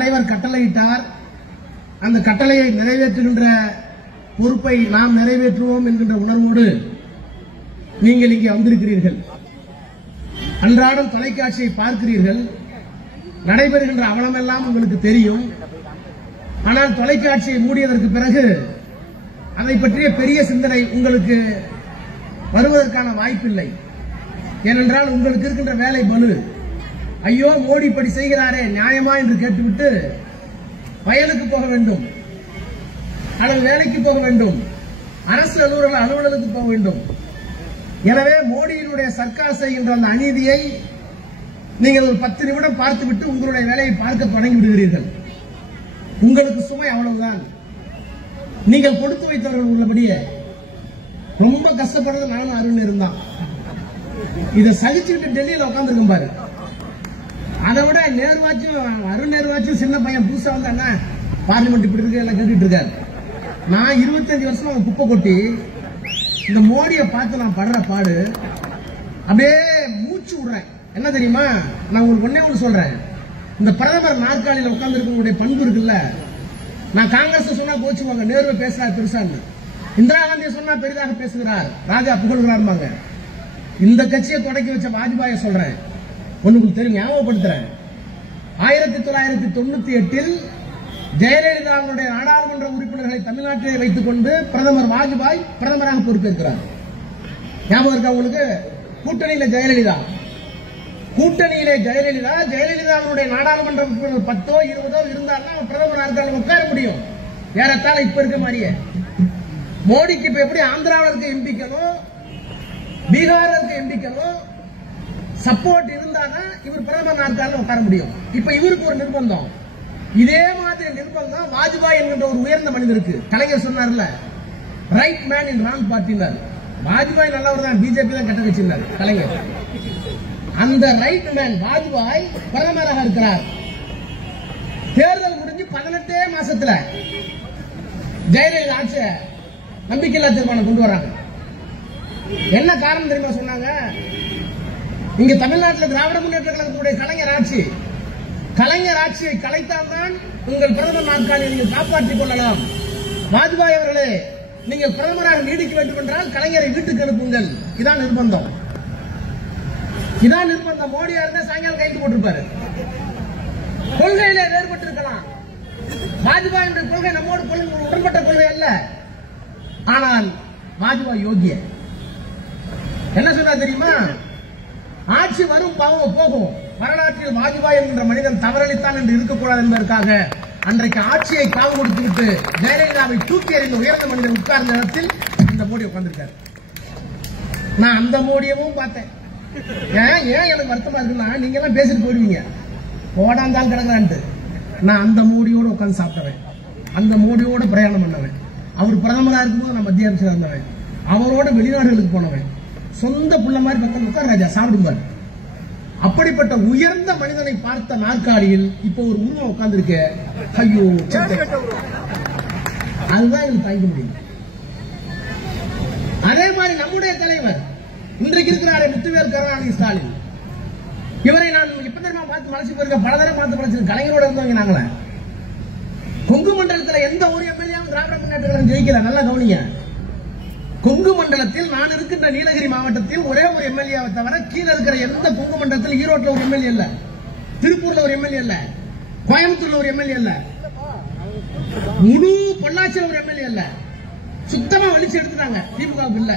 தலைவர் கட்டளையிட்டார். அந்த கட்டளையை நிறைவேற்றுகின்ற பொறுப்பை நாம் நிறைவேற்றுவோம் என்கின்ற உணர்வோடு நீங்கள் இங்கே வந்திருக்கிறீர்கள். அன்றாடம் தொலைக்காட்சியை பார்க்கிறீர்கள். நடைபெறுகின்ற அவலமெல்லாம் உங்களுக்கு தெரியும். ஆனால் தொலைக்காட்சியை மூடியதற்கு பிறகு அதை பற்றிய பெரிய சிந்தனை உங்களுக்கு வருவதற்கான வாய்ப்பில்லை. ஏனென்றால் உங்களுக்கு இருக்கின்ற வேலை பளு. ஐயோ மோடி இப்படி செய்கிறாரே நியாயமா என்று கேட்டுவிட்டு வயலுக்கு போக வேண்டும், அல்லது வேலைக்கு போக வேண்டும், அரசு அலுவலர்களுக்கு போக வேண்டும். எனவே மோடியினுடைய சர்க்கார் செய்கின்ற அந்த அநீதியை நீங்கள் ஒரு 10 நிமிடம் பார்த்துவிட்டு உங்களுடைய வேலையை பார்க்க தொடங்கி விடுகிறீர்கள். உங்களுக்கு சுமை அவ்வளவுதான். நீங்கள் கொடுத்து வைத்தவர்கள் உள்ளபடியே ரொம்ப கஷ்டப்படுறது நானும் அருண் இருந்தான். இதை சகிச்சுக்கிட்டு டெல்லியில் உட்காந்துருக்கும் பாரு. அதை விட நேருவாச்சும் அருண் நேருவாச்சும் சின்ன பையன் புதுசா வந்து அண்ணா பார்லிமெண்ட் இப்படி இருக்கு எல்லாம் கேட்டுட்டு இருக்காரு. நான் 25 வருஷம் அவன் குப்பை கொட்டி இந்த மோடியை பார்த்து நான் படுற பாடு அப்படியே மூச்சு விடுறேன். என்ன தெரியுமா, நான் உங்களுக்கு ஒன்னே ஒன்று சொல்றேன். இந்த பிரதமர் நாற்காலியில் உட்கார்ந்து இருக்கக்கூடிய பண்பு இருக்குல்ல, நான் காங்கிரஸ் சொன்னா கோச்சுவாங்க, நேரு பேசுறாரு பெருசான்னு, இந்திரா காந்தியை சொன்னா பெரிதாக பேசுகிறார், ராஜா புகழ்கிறார். இந்த கட்சியை தொடக்கி வச்ச வாஜ்பாயை சொல்றேன், ஒண்ணுக்கு தெரியும், ஞாபகப்படுத்துறேன். 1998 ஜெயலலிதாவுடைய நாடாளுமன்ற உறுப்பினர்களை தமிழ்நாட்டிலே வைத்துக் கொண்டு பிரதமர் வாஜ்பாய் பிரதமராக பொறுப்பேற்கிறார். ஞாபகம் இருக்கா உங்களுக்கு? கூட்டணியில ஜெயலலிதா, ஜெயலலிதாவுடைய நாடாளுமன்ற உறுப்பினர் 10 20 இருந்தாலும் பிரதமர் நாற்காலில் உட்கார முடியும். ஏறத்தாழ இப்ப இருக்க மாதிரியே. மோடிக்கு இப்ப எப்படி ஆந்திராவில் இருக்க எம்பிக்களும் பீகாரில் இருக்க எம்பிக்களும் சப்போர்ட் இருந்தாதான் இவர் பிரதமர் நாற்காலில் உட்கார முடியும். இப்ப இவருக்கு ஒரு நிர்பந்தம். இதே மாதிரி நிர்பந்தம் வாஜ்பாய் என்கின்ற ஒரு உயர்ந்த மனிதருக்கு. கலைஞர் சொன்னார்ல, ரைட் மேன் இன் ராங் பார்ட்டினார். வாஜ்பாய் நல்லவர் தான், பிஜேபி தான் கெட்ட கட்சினார் கலைஞர். அந்த ரைட் மேன் வாஜ்பாய் பிரதமராக இருக்கிறார். தேர்தல் முடிஞ்சு 18 மாசத்துல ஜெயலலிதா ஆட்சி நம்பிக்கையில்லா தீர்மானம் கொண்டு வராங்க. என்ன காரணம் தெரியுமா சொன்னாங்க? இங்க தமிழ்நாட்டில் திராவிட முன்னேற்ற கழகத்துடைய கலைஞர் ஆட்சியை கலைத்தால்தான் உங்கள் பிரதமர் நாற்காலியை நீங்கள் காப்பாற்றிக் கொள்ளலாம். வாஜ்பாய் அவர்களே, நீங்கள் பிரதமராக நீடிக்க வேண்டும் என்றால் கலைஞரை வீட்டுக்கு அனுப்புங்கள். இதான் நிர்பந்தம். மோடியா இருந்தா சாயங்காலம் கைது போட்டிருப்பாரு. கொள்கையிலே வேறுபட்டிருக்கலாம். வாஜ்பாய் கொள்கை நம்மோடு உடன்பட்ட கொள்கை அல்ல. ஆனால் வாஜ்பாய் யோகிய என்ன சொன்னா தெரியுமா? ஆட்சி வரும் போகும், வரலாற்றில் வாஜ்பாய் என்கின்ற மனிதன் தவறளித்தான் என்று இருக்கக்கூடாது என்பதற்காக அன்றைக்கு ஆட்சியை காவு கொடுத்துவிட்டு ஜெயலலிதாவை தூக்கி எறிந்த உயர்ந்த மனிதன் உட்கார்ந்த இடத்தில் இந்த மோடி உட்கார்ந்திருக்காரு. நான் அந்த மோடியவும் பார்த்தேன். ஏன் எனக்கு வருத்தமா இருக்குன்னா, நீங்க எல்லாம் பேசிட்டு போயிடுவீங்க, போடாந்தால் கிடக்குறான்ட்டு. நான் அந்த மோடியோட உட்கார்ந்து சாப்பிட்டவன், அந்த மோடியோட பிரயாணம் பண்ணவன். அவர் பிரதமராக இருக்கும்போது நான் மத்திய அமைச்சராக இருந்தவன். அவரோட வெளிநாடுகளுக்கு போனவன். சொந்த புள்ள மாதிரி பக்கம் உட்கார் ராஜா சாப்பிடுவார். அப்படிப்பட்ட உயர்ந்த மனிதனை பார்த்த நாற்காலியில் இப்போ ஒரு உருவம் உட்கார்ந்துருக்க. ஐயோ, அதுதான் எனக்கு தாங்க முடியும். அதே மாதிரி நம்முடைய தலைவர் இன்றைக்கு இருக்கிறாரே முத்துவேல் கருணாநிதி ஸ்டாலின், இவரை நான் இப்ப தெரியுமா பார்த்து மலைச்சு போயிருக்க, பல தடவை பார்த்து மலைச்சு. கலைஞரோட இருந்தவங்க நாங்கள. கொங்கு மண்டலத்தில் எந்த ஒரு எம்எல்ஏவும் திராவிட முன்னேற்ற கழகம் ஜெயிக்கல. நல்லா கவனிங்க. கொங்கு மண்டலத்தில் நான் இருக்கின்ற நீலகிரி மாவட்டத்தில் ஒரே ஒரு எம்எல்ஏவை தவிர கீழே இருக்கிற எந்த கொங்கு மண்டலத்தில் ஈரோட்டில் ஒரு எம்எல்ஏ இல்ல, திருப்பூர்ல ஒரு எம்எல்ஏ இல்ல, கோயம்புத்தூர்ல ஒரு எம்எல்ஏ இல்ல, முழு பொள்ளாச்சியில் ஒரு எம்எல்ஏ இல்ல. சுத்தமா வெளிச்சு எடுத்துட்டாங்க, திமுகவுக்கு இல்ல.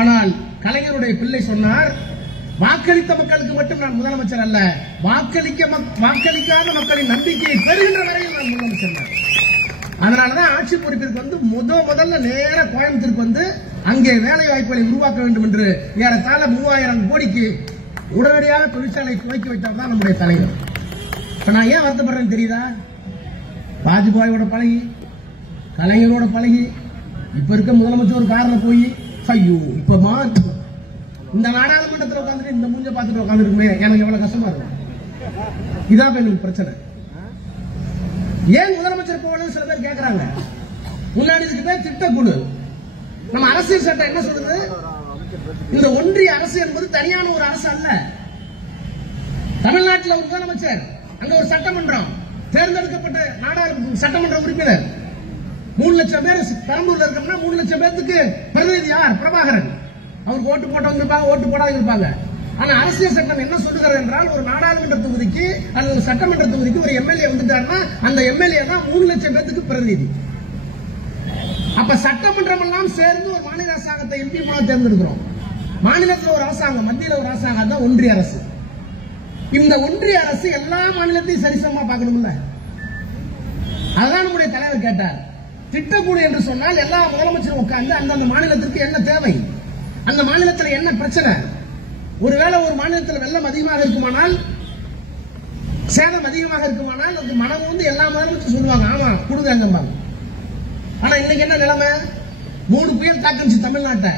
ஆனால் கலைஞருடைய பிள்ளை சொன்னார், வாக்களித்த மக்களுக்கு மட்டும் நான் முதலமைச்சர் அல்ல, வாக்களிக்காத மக்களின் நம்பிக்கையை பெறுகின்ற வரையில் நான் முதலமைச்சர். அதனாலதான் ஆட்சி பொறுப்பிற்கு வந்து முதல்ல நேர கோயம்புத்தூருக்கு வந்து அங்கே வேலை வாய்ப்புகளை உருவாக்க வேண்டும் என்று ஏறத்தாழ 3000 கோடிக்கு உடனடியாக தொழிற்சாலை துவக்கி வைத்தவர் தான் நம்முடைய தலைவர். இப்ப நான் ஏன் வருத்தப்படுறேன்னு தெரியுதா? வாஜ்பாயோட பழகி, கலைஞரோட பழகி, இப்ப இருக்க முதலமைச்சர் ஒரு கார்ல போய் ஐயோ இப்ப இந்த நாடாளுமன்றத்தில் உட்காந்துட்டு இந்த மூஞ்ச பார்த்துட்டு உட்காந்துருக்குமே எனக்கு எவ்வளவு கஷ்டமா இருக்கும். இதான் எனக்கு பிரச்சனை. ஏன் முதலமைச்சர் போகணும் சில பேர் கேட்கிறாங்க. முன்னாடி இதுக்கு பேர் திட்டக்குழு. நம்ம அரசியல் சட்டம் என்ன சொல்லுது? இந்த ஒன்றிய அரசு என்பது தனியான ஒரு அரசு அல்ல. தமிழ்நாட்டில் ஒரு முதலமைச்சர், அங்க ஒரு சட்டமன்றம், தேர்ந்தெடுக்கப்பட்ட சட்டமன்ற உறுப்பினர் 3 லட்சம் பேர் பெரம்பூர்ல இருக்கோம்னா 3 லட்சம் பேருக்கு பிரதிநிதி யார்? பிரபாகரன். அவருக்கு ஓட்டு போட்டவங்க இருப்பாங்க, ஓட்டு போடாத இருப்பாங்க. ஆனா அரசியல் சட்டம் என்ன சொல்லுகிறது என்றால், ஒரு நாடாளுமன்ற தொகுதிக்கு அல்லது சட்டமன்ற தொகுதிக்கு ஒரு எம்எல்ஏ வந்துட்டாருன்னா அந்த எம்எல்ஏ தான் 3 லட்சம் பேருக்கு பிரதிநிதி. அப்ப சட்டமன்றம் எல்லாம் சேர்ந்து ஒரு மாநில அரசாங்கத்தை எம்பி மூலம் தேர்ந்தெடுக்கிறோம். மாநிலத்தில் ஒரு அரசாங்கம், மத்தியில் ஒரு அரசாங்கம் தான் ஒன்றிய அரசு. இந்த ஒன்றிய அரசு எல்லா மாநிலத்தையும் சரிசமமா பார்க்கணும்ல. அதான் நம்முடைய தலைவர் கேட்டார். திட்டக்குழு என்று சொன்னால் எல்லா முதலமைச்சரும் உட்கார்ந்து அந்தந்த மாநிலத்திற்கு என்ன தேவை, அந்த மாநிலத்தில் என்ன பிரச்சனை, ஒருவேளை ஒரு மாநிலத்தில் வெள்ளம் அதிகமாக இருக்குமானால், சேதம் அதிகமாக இருக்குமானால் அது மனம் வந்து எல்லா முதலமைச்சரும் சொல்லுவாங்க, ஆமா கொடுங்க. ஆனா இன்னைக்கு என்ன நிலைமை? 3 புயல் தாக்கிச்சு தமிழ்நாட்டை.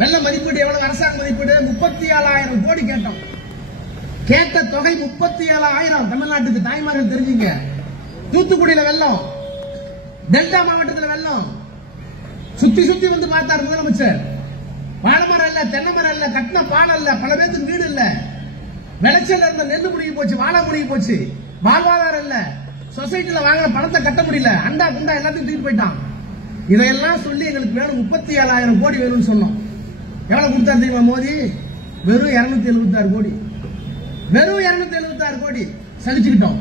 வெள்ள மதிப்பீடு எவ்வளவு? அரசாங்க மதிப்பீடு 37,000 கோடி கேட்டோம். கேட்ட தொகை 37,000. தமிழ்நாட்டுக்கு தாய்மார்கள் தெரிஞ்சுங்க. தூத்துக்குடியில வெள்ளம், டெல்டா மாவட்டத்தில் வெள்ளம். சுத்தி சுத்தி வந்து பார்த்தார் முதலமைச்சர். வாழைமரம் இல்ல, தென்னை மரம் இல்ல, கட்டின பால் இல்ல, பல பேருக்கு வீடு இல்ல, விளைச்சல் இருந்த நெல் முழுகி போச்சு, வாழை முழுகி போச்சு, வாழ்வாதாரம் இல்ல, சொசைட்டில வாங்கின பணத்தை கட்ட முடியல, அண்டா குண்டா எல்லாத்தையும் தூக்கி போயிட்டான். இதையெல்லாம் சொல்லி எங்களுக்கு வேணும் 37,000 கோடி வேணும்னு சொன்னோம். எவ்வளவு கொடுத்தாரு தெரியுமா மோடி? வெறும் 276 கோடி. வெறும் 276 கோடி சகிச்சுக்கிட்டோம்.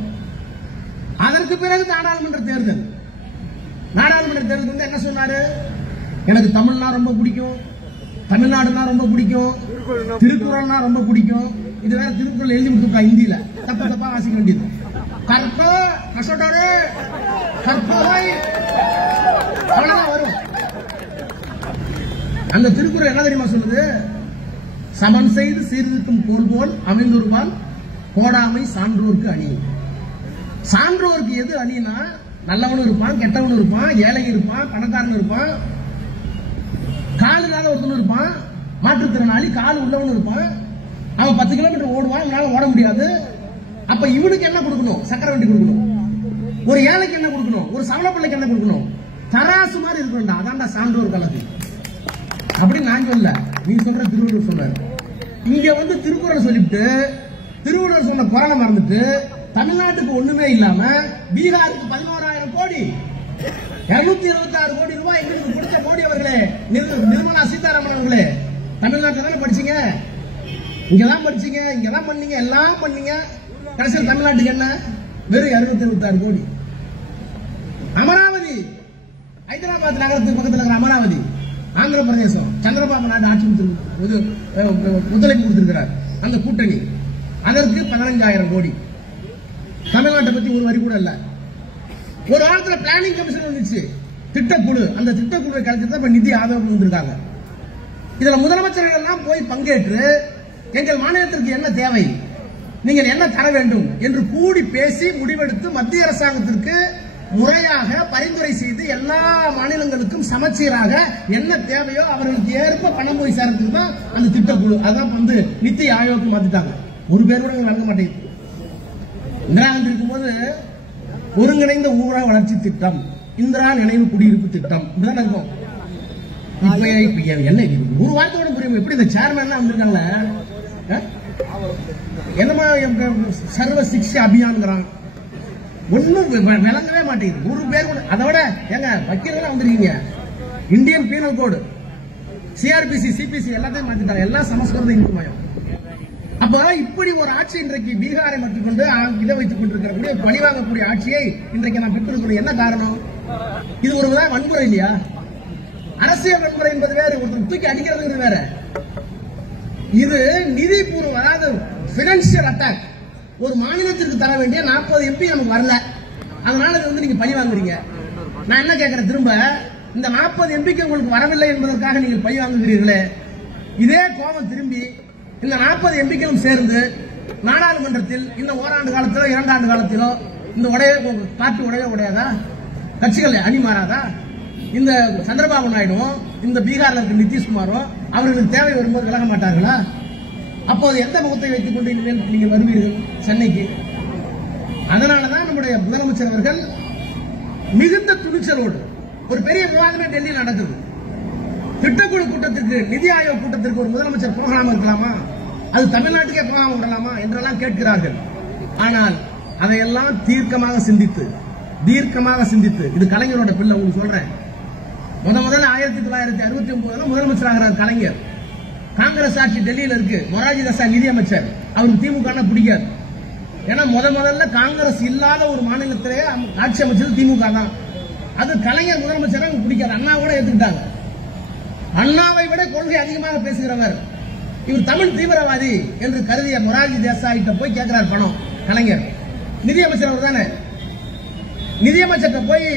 அதற்கு பிறகு நாடாளுமன்ற தேர்தல். நாடாளுமன்ற தேர்தல் வந்து என்ன சொன்னாரு? எனக்கு தமிழ்னா ரொம்ப பிடிக்கும், தமிழ்நாடுனா ரொம்ப பிடிக்கும், திருக்குறள்னா ரொம்ப பிடிக்கும். இதுதான் திருக்குறள் எழுதி கொடுத்துருக்கா ஹிந்தியில, தப்பா தப்பா வாசிக்க வேண்டியது. கற்ப கசடோடு கற்பவை அவ்வளவுதான் வரும். அந்த திருக்குறள் என்ன தெரியுமா சொல்லுது? சமன் செய்து சீர்திருக்கும் கோல் போல் அமைந்தொருவால் போடாமை சான்றோருக்கு அணி. சான்றோருக்கு எது அணினா, நல்லவனும் இருப்பான், கெட்டவனும் இருப்பான், ஏழை இருப்பான், பணக்காரன் இருப்பான், கால் இல்லாத ஒருத்தனும் இருப்பான், மாற்றுத்திறனாளி கால் உள்ளவனும் இருப்பான். அவன் 10 கிலோமீட்டர் ஓடுவான், அவனால ஓட முடியாது. அப்ப இவனுக்கு என்ன கொடுக்கணும்? சக்கரை வண்டி கொடுக்கணும். ஒரு ஏழைக்கு என்ன கொடுக்கணும்? ஒரு சவளப்பிள்ளைக்கு என்ன கொடுக்கணும்? தராசு மாதிரி இருக்கணும்டா. அதான்டா சான்றோர் கலந்து. அப்படி நான் சொல்ல, நீ சொல்ற திருவள்ளுவர் சொன்னார். இங்க வந்து திருக்குறள் சொல்லிட்டு திருவள்ளுவர் சொன்ன குறளை மறந்துட்டு தமிழ்நாட்டுக்கு ஒண்ணுமே இல்லாம பீகாருக்கு 11,000 கோடி, 276 கோடி ரூபாய் எங்களுக்கு கொடுத்த மோடி அவர்களே, நிர்மலா சீதாராமன் அவர்களே, தமிழ்நாட்டில் தானே படிச்சீங்க, இங்கதான் படிச்சீங்க, இங்கதான் பண்ணீங்க, எல்லாம் பண்ணீங்க. கடைசியில் தமிழ்நாட்டுக்கு என்ன? வெறும் 276 கோடி. அமராவதி, ஹைதராபாத் நகரத்துக்கு பக்கத்தில் இருக்கிற அமராவதி, ஆந்திர பிரதேசம், சந்திரபாபு நாயுடு ஆட்சி ஒத்துழைப்பு கொடுத்திருக்கிறார் அந்த கூட்டணி. அதற்கு 15,000 கோடி. தமிழ்நாட்டை பத்தி ஒரு வரி கூட இல்ல. ஒரு காலத்தில் பிளானிங் கமிஷன் வந்துச்சு, திட்டக்குழு. அந்த திட்டக்குழுவை கலைச்சிட்டு தான் நிதி ஆதரவு வந்திருக்காங்க. இதுல முதலமைச்சர்கள் எல்லாம் போய் பங்கேற்று எங்கள் மாநிலத்திற்கு என்ன தேவை, நீங்கள் என்ன தர வேண்டும் என்று கூடி பேசி முடிவெடுத்து மத்திய அரசாங்கத்திற்கு முறையாக பரிந்துரை செய்து எல்லா மாநிலங்களுக்கும் சமச்சீராக என்ன தேவையோ அவர்களுக்கு ஏற்ப பணம் போய் சேர்றதுக்கு தான் அந்த திட்டக்குழு. அதான் வந்து நித்தி ஆயோக்கு மாத்திட்டாங்க. ஒரு பேர் கூட வழங்க மாட்டேங்குது. இந்திரா காந்தி இருக்கும்போது ஒருங்கிணைந்த ஊரக வளர்ச்சி திட்டம், இந்திரா நினைவு குடியிருப்பு திட்டம் இப்படிதான் இருக்கும். என்ன ஒரு வார்த்தையோட புரியும். எப்படி இந்த சேர்மன் வந்திருக்காங்களே, என்னமா சர்வ சிக்ஷா அபியான்ங்கிறாங்க, ஒன்னும் விளங்கவே மாட்டேங்குது. ஒரு பேர் கூட. அதோட எங்க வக்கீலாம் வந்திருக்கீங்க, Indian penal code, CrPC, CPC எல்லாத்தையும் மாத்திட்டாங்க. எல்லாம் சமஸ்கிருத இந்து மயம். அப்ப இப்படி ஒரு ஆட்சி இன்றைக்கு பீகாரை மட்டும் கொண்டு இதை வைத்துக் கொண்டிருக்கிற பழிவாங்கக்கூடிய ஆட்சியை இன்றைக்கு நாம் பெற்றிருக்கிறோம். என்ன காரணம்? இது ஒரு வன்முறை இல்லையா? அரசியல் வன்முறை என்பது வேற, ஒருத்தர் தூக்கி அடிக்கிறது வேற. இது நிதிபூர்வ, அதாவது பினான்சியல் அட்டாக். ஒரு மாநிலத்திற்கு தர வேண்டிய 40 எம்பி நமக்கு வரல, அதனால இது வந்து நீங்க பழி வாங்குறீங்க. நான் என்ன கேட்கிறேன், திரும்ப இந்த 40 எம்பிக்கு உங்களுக்கு வரவில்லை என்பதற்காக நீங்கள் பழி வாங்குகிறீர்களே, இதே கோபம் திரும்பி இந்த 40 எம்பிக்களும் சேர்ந்து நாடாளுமன்றத்தில் இந்த ஓராண்டு காலத்திலோ 2 ஆண்டு காலத்திலோ இந்த பார்ட்டி உடையாதா? கட்சிகள் அணி மாறாதா? இந்த சந்திரபாபு நாயுடும் இந்த பீகார்ல இருக்க நிதிஷ்குமாரும் அவர்களுக்கு தேவை வரும்போது விலக மாட்டார்களா? அப்போது எந்த முகத்தை வைத்துக் கொண்டு நீங்கள் வருவீர்கள் சென்னைக்கு? அதனாலதான் நம்முடைய முதலமைச்சர் அவர்கள் மிகுந்த துணிச்சலோடு ஒரு பெரிய விவாதமே டெல்லியில் நடக்குது. திட்டக்குழு கூட்டத்திற்கு, நிதி ஆயோக் கூட்டத்திற்கு ஒரு முதலமைச்சர் போகாமல் இருக்கலாமா? அது தமிழ்நாட்டுக்கே போகாமல் விடலாமா என்றெல்லாம் கேட்கிறார்கள். ஆனால் அதையெல்லாம் தீர்க்கமாக சிந்தித்து இது கலைஞரோட பிள்ளை. உங்களுக்கு சொல்றேன், முதல்ல 1969 முதலமைச்சராகிறார் கலைஞர். காங்கிரஸ் ஆட்சி டெல்லியில இருக்கு. மொரார்ஜி தேசாய் நிதியமைச்சர். அவருக்கு திமுக பிடிக்காது. ஏன்னா முதல்ல காங்கிரஸ் இல்லாத ஒரு மாநிலத்திலே ஆட்சி அமைச்சது திமுக தான். அது கலைஞர் முதலமைச்சர் பிடிக்காது. அண்ணா கூட ஏத்துக்கிட்டாங்க. அண்ணாவை விட கொள்கை அதிகமாக பேசுகிறவர் இவர் தமிழ் தீவிரவாதி என்று கருதிய மொரார்ஜி தேசாய் போய் கேட்கிறார் பணம். கலைஞர் நிதியமைச்சர் அவர் தானே. நிதியமைச்சர் போய்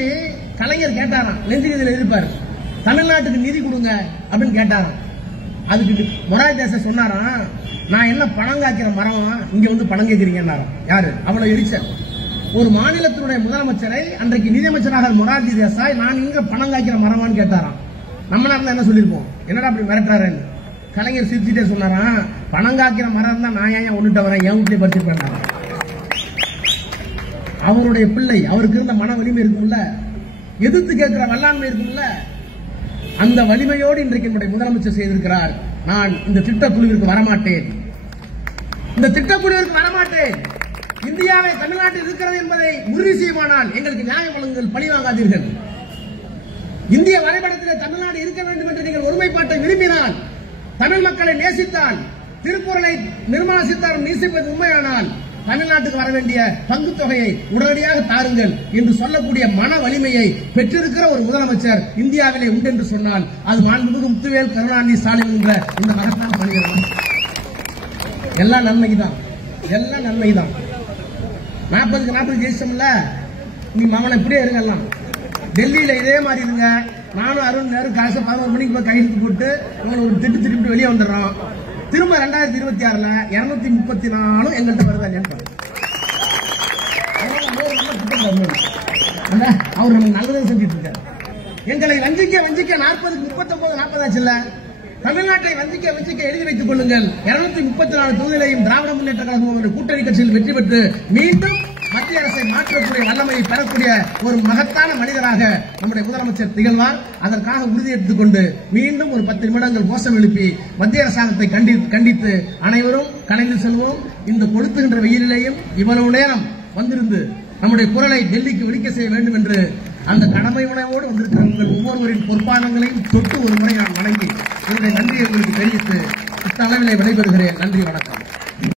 கலைஞர் கேட்டாராம், நெஞ்சுகதியில் இருப்பார், தமிழ்நாட்டுக்கு நிதி கொடுங்க அப்படின்னு கேட்டாராம். அதுக்கு மொரார்ஜி தேசாய் சொன்னாராம், நான் என்ன பணம் காய்க்கிற மரம், இங்க வந்து பணம் கேட்கிறீங்க. யாரு? அவ்வளவு எரிச்சல். ஒரு மாநிலத்தினுடைய முதலமைச்சரை அன்றைக்கு நிதியமைச்சராக மொரார்ஜி தேசாய் நான் இங்க பணம் காய்க்கிற மரமான்னு கேட்டாராம். நம்ம நாட்டில் என்ன சொல்லிருப்போம், என்னடா அப்படி மிரட்டுறாரு. கலைஞர் சிரிச்சுட்டே சொன்னாராம், பணம் காய்க்கிற மரம் தான் நான் ஏன் ஒண்ணுட்ட வரேன், என் வீட்டிலே படிச்சிருப்பேன். அவருடைய பிள்ளை, அவருக்கு இருந்த மன வலிமை இருக்கும்ல, எதிர்த்து கேட்கிற வல்லாண்மை இருக்கும்ல, அந்த வலிமையோடு இன்றைக்கு என்னுடைய முதலமைச்சர் செய்திருக்கிறார். நான் இந்த திட்டக்குழுவிற்கு வரமாட்டேன், இந்தியாவை தமிழ்நாட்டில் இருக்கிறது என்பதை உறுதி செய்வானால் எங்களுக்கு நியாயம் வழங்குங்கள், பழி வாங்காதீர்கள். இந்திய வரைபடத்தில் தமிழ்நாடு இருக்க வேண்டும் என்று நீங்கள் ஒருமைப்பாட்டை விரும்பினால், தமிழ் மக்களை நேசித்தால், திருக்குறளை நிர்மலா சீதாராமன் நேசிப்பது உண்மையானால் தமிழ்நாட்டுக்கு வர வேண்டிய பங்கு தொகையை உடனடியாக தாருங்கள் என்று சொல்லக்கூடிய மன வலிமையை பெற்றிருக்கிற ஒரு முதலமைச்சர் இந்தியாவிலே உண்டு என்று சொன்னால் அது மாண்புமிகு முத்துவேல் கருணாநிதி ஸ்டாலின் என்ற இந்த மகத்தான மனிதர். எல்லாம் நன்மைதான். 40க்கு 40 ஜெயிச்சோம்ல, நீ மகனை இப்படியே இருங்கலாம். டெல்லியில இதே மாதிரி இருங்க. நானும் அருண் நேரம் காசு 11 மணிக்கு போய் கையெழுத்து போட்டு ஒரு திட்டு வெளியே வந்துடுறோம். திரும்ப 2026 234 எங்கள்கிட்ட வருதா? அவர் நமக்கு நல்லதான் செஞ்சிட்டு இருக்காரு. எங்களை வஞ்சிக்க 40க்கு 39 40 ஆச்சு இல்ல. தமிழ்நாட்டை வஞ்சிக்க எழுதி வைத்துக் கொள்ளுங்கள். 234 தொகுதிகளையும் திராவிட முன்னேற்ற கழகம் கூட்டணி கட்சியில் வெற்றி பெற்று மீண்டும் மத்திய அரசை மாற்றக்கூடிய வல்லமையை பெறக்கூடிய ஒரு மகத்தான மனிதராக நம்முடைய முதலமைச்சர் திகழ்வார். அதற்காக உறுதியேற்றுக் கொண்டு மீண்டும் ஒரு 10 நிமிடங்கள் கோஷம் எழுப்பி மத்திய அரசாங்கத்தை கண்டித்து அனைவரும் கலைந்து செல்வோம். இந்த கொளுத்துகின்ற வெயிலிலேயும் இவ்வளவு நேரம் வந்திருந்து நம்முடைய குரலை டெல்லிக்கு விழிக்க செய்ய வேண்டும் என்று அந்த கடமை உணவோடு வந்திருக்கிற உங்கள் ஒவ்வொருவரின் பொறுப்பாளங்களையும் தொட்டு ஒரு முறை நான் வணங்கி என்னுடைய நன்றியை உங்களுக்கு தெரிவித்து இந்த அளவிலே விடைபெறுகிறேன். நன்றி, வணக்கம்.